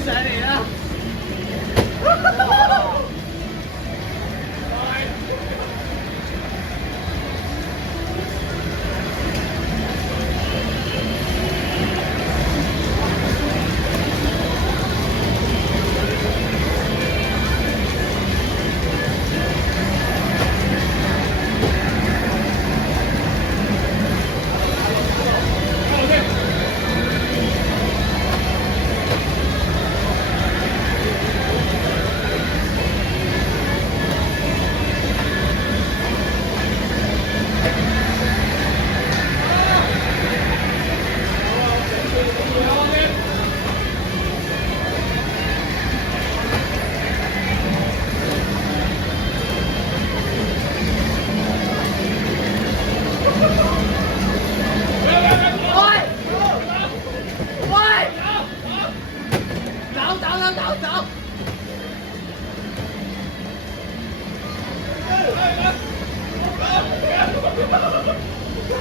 上嚟啦！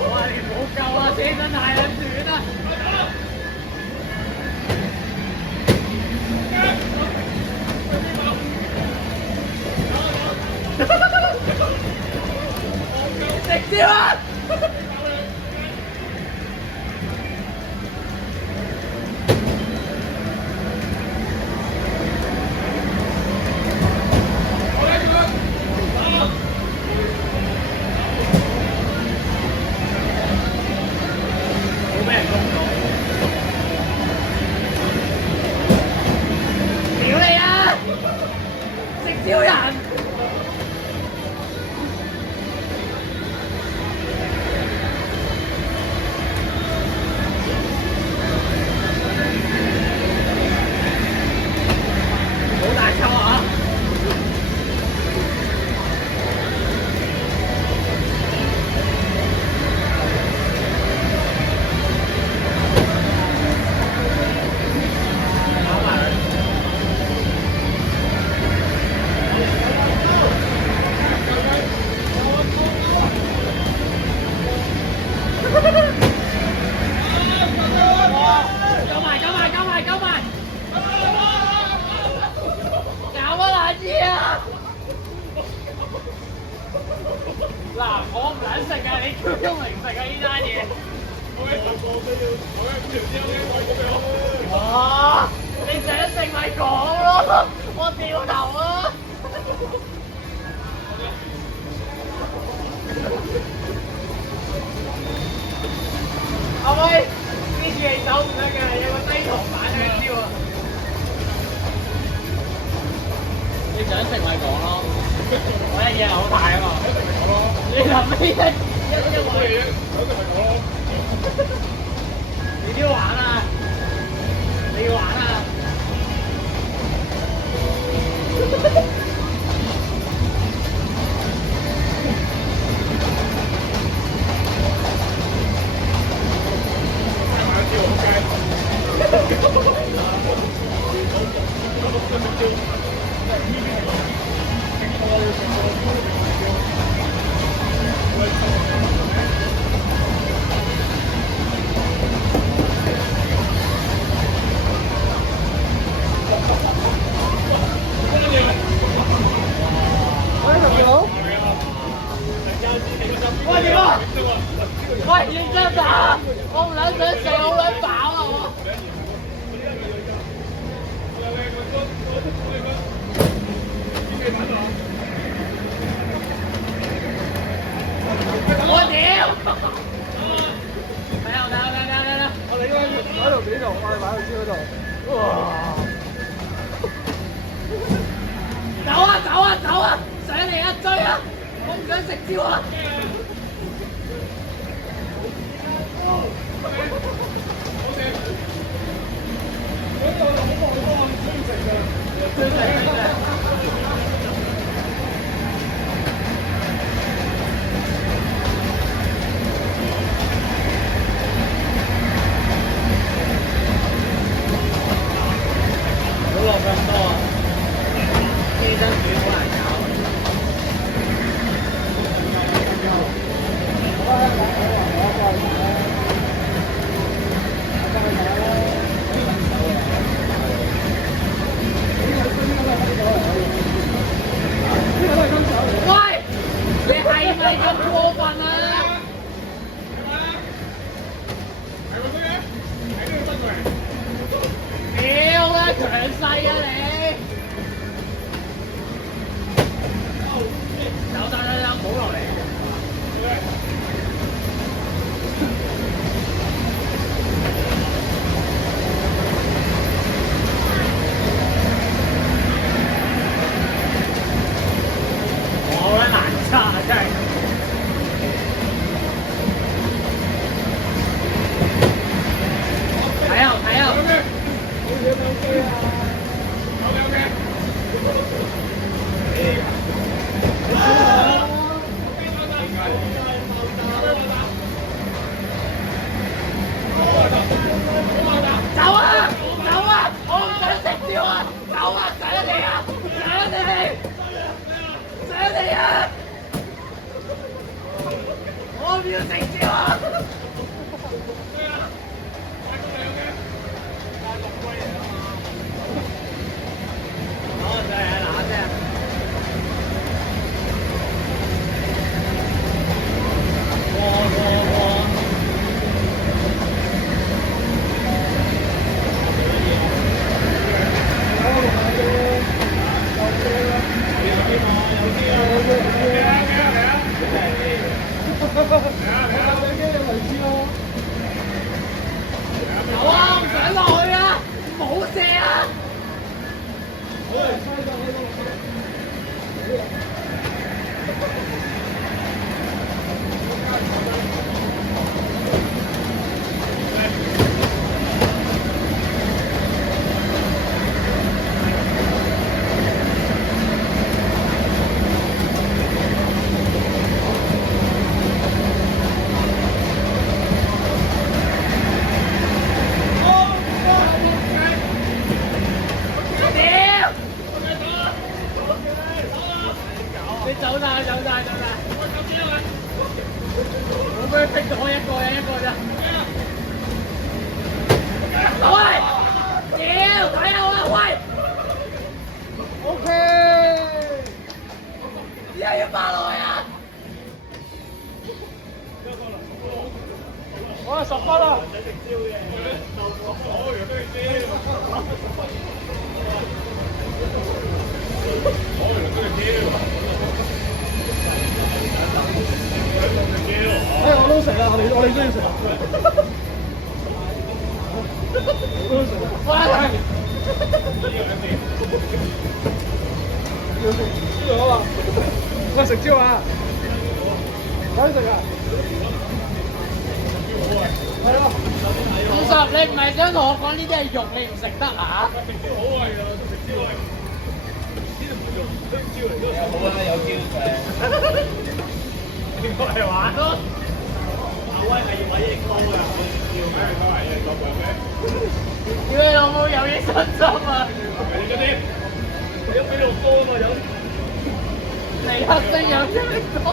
哇！你唔好救啊！車真太撚短啊！食蕉啊！招人！好大抽啊！嗱，我唔撚食啊！你叫鐘零食啊！呢單嘢，哇！你想食咪講咯，我掉頭啊！阿威，呢次你走唔得嘅，有個低糖版香蕉啊！你想食咪講咯，我一嘢好大啊嘛！你諗咩一位？你要玩啊！你要玩啊！喂，點啊？喂，認真打！我唔撚想食，好撚飽啊！我屌！睇下，我哋應該喺度幾度？我哋擺到先嗰度。哇！走啊！上嚟啊，追啊！我唔想食蕉啊！唔好落咁多啊！呢張魚好難搞。喂，你係咪咁過分啊？屌啦，強勢啊你！走，唔好落嚟。好撚難揸啊！真係。睇下。走啊！我唔想食蕉啊！走啊！上嚟啊！我唔要食蕉啊！好，再來拿下。有啊，唔想落去啊，唔好射啊！你走晒！我俾佢逼咗一個咋？喂！屌！睇下我喂 ！OK。而家要翻來啊！我10分啦。我都食啊！我哋都要食。我都食。喂！呢度啊！我食蕉啊！想食啊！係咯。50，你唔係想同我講呢啲係肉，你唔食得啊？食蕉好啊，原來食蕉啊！呢度冇肉，都蕉嚟都好啊，有蕉食。應該係玩咯。阿威係要揾嘢高㗎，要咩講埋嘢講嘅？屌你老母有嘢信心啊！你嗰啲，你俾到高尼克星有出嚟講。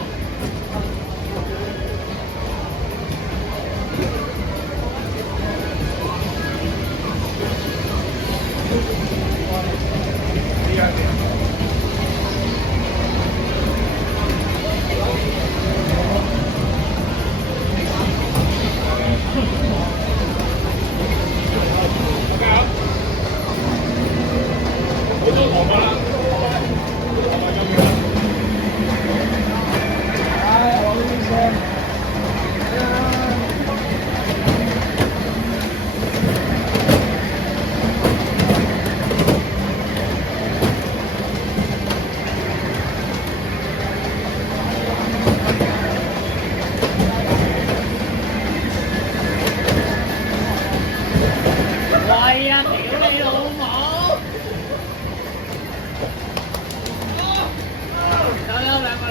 喂啊！屌你老母！有兩個。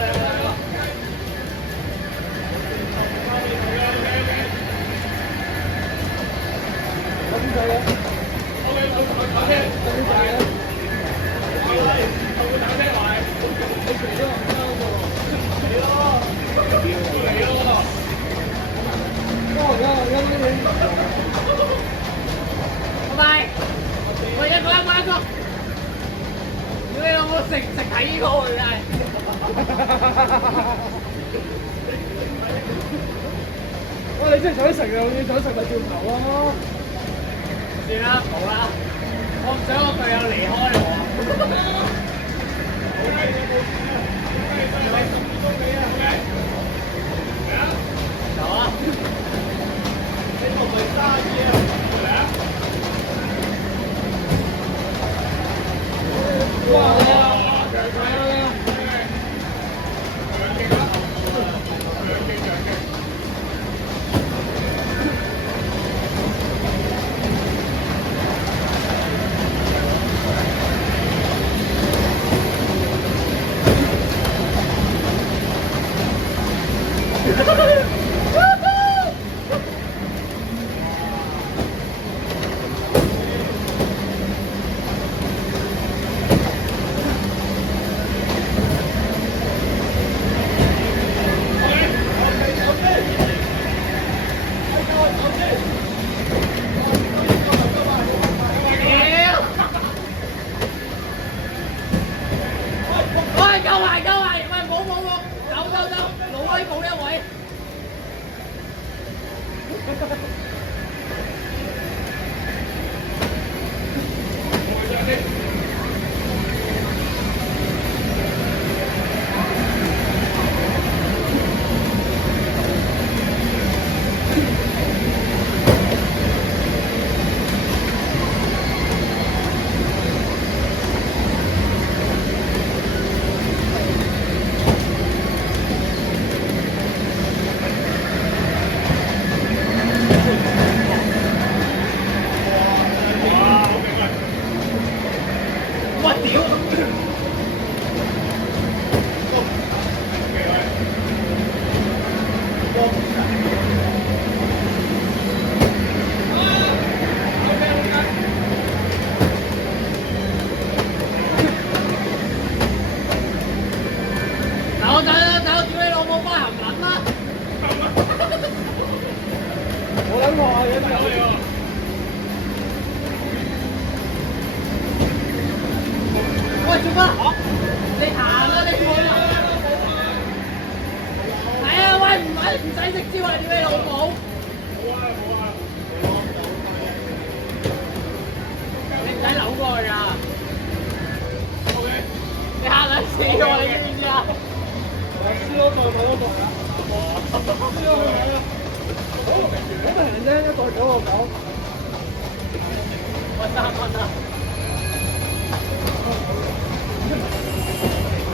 拜拜。喂，一個。屌你老母食睇呢個佢係。喂，你真係想食啊？你想食咪轉頭咯。算啦，冇啦。我唔想我隊友離開我。有啊。你同佢揸嘢啊？哇！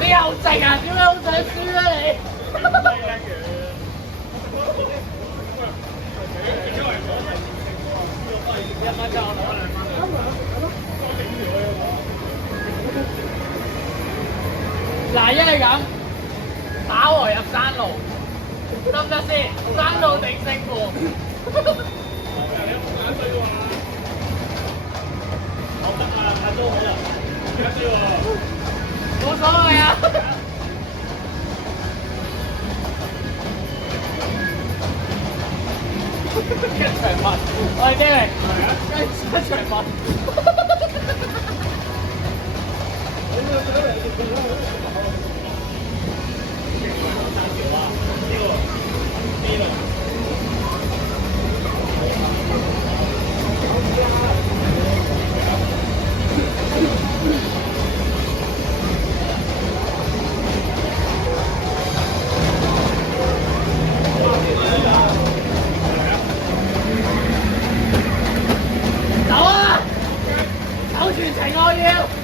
你又靜啊？點解好想輸啊你？嗱，一係咁，打和入山路，得唔得先？山路定勝負？我得啊，阿都好啊，一招喎。冇所謂啊！一場物，我係啲嚟，一場物。全程我要。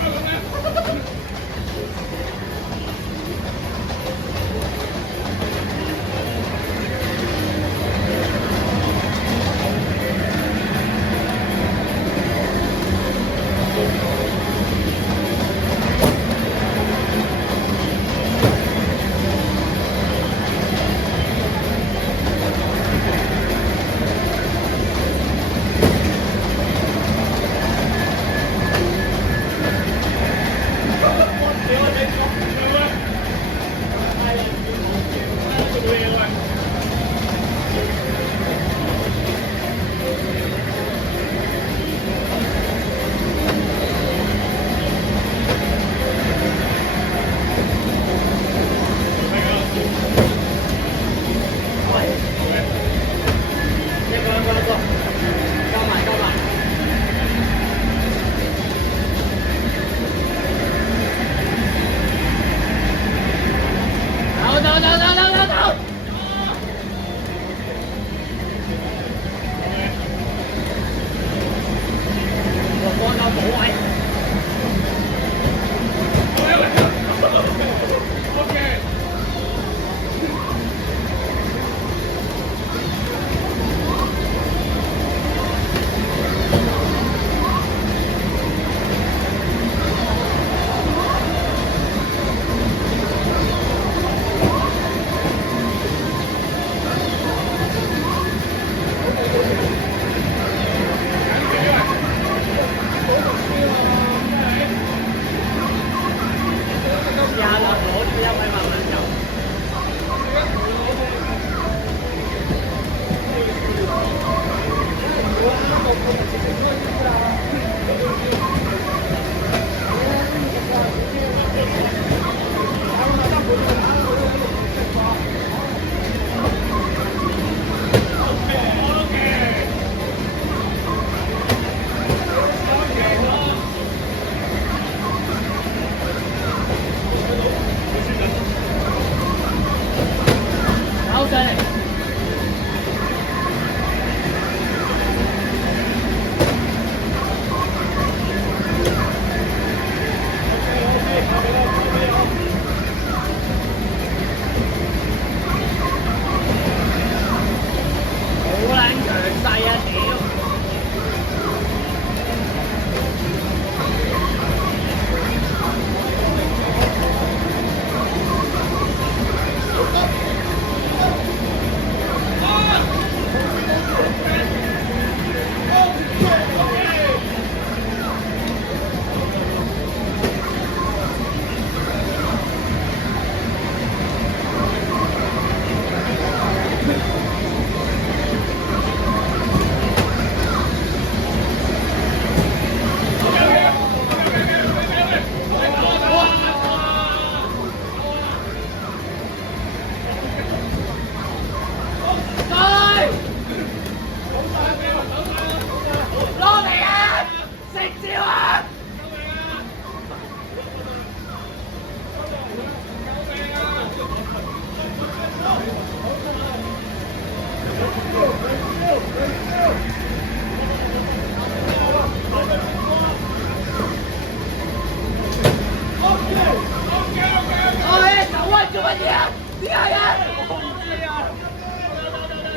做乜嘢啊？點解嘅？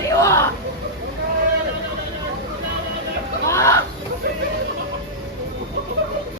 屌啊！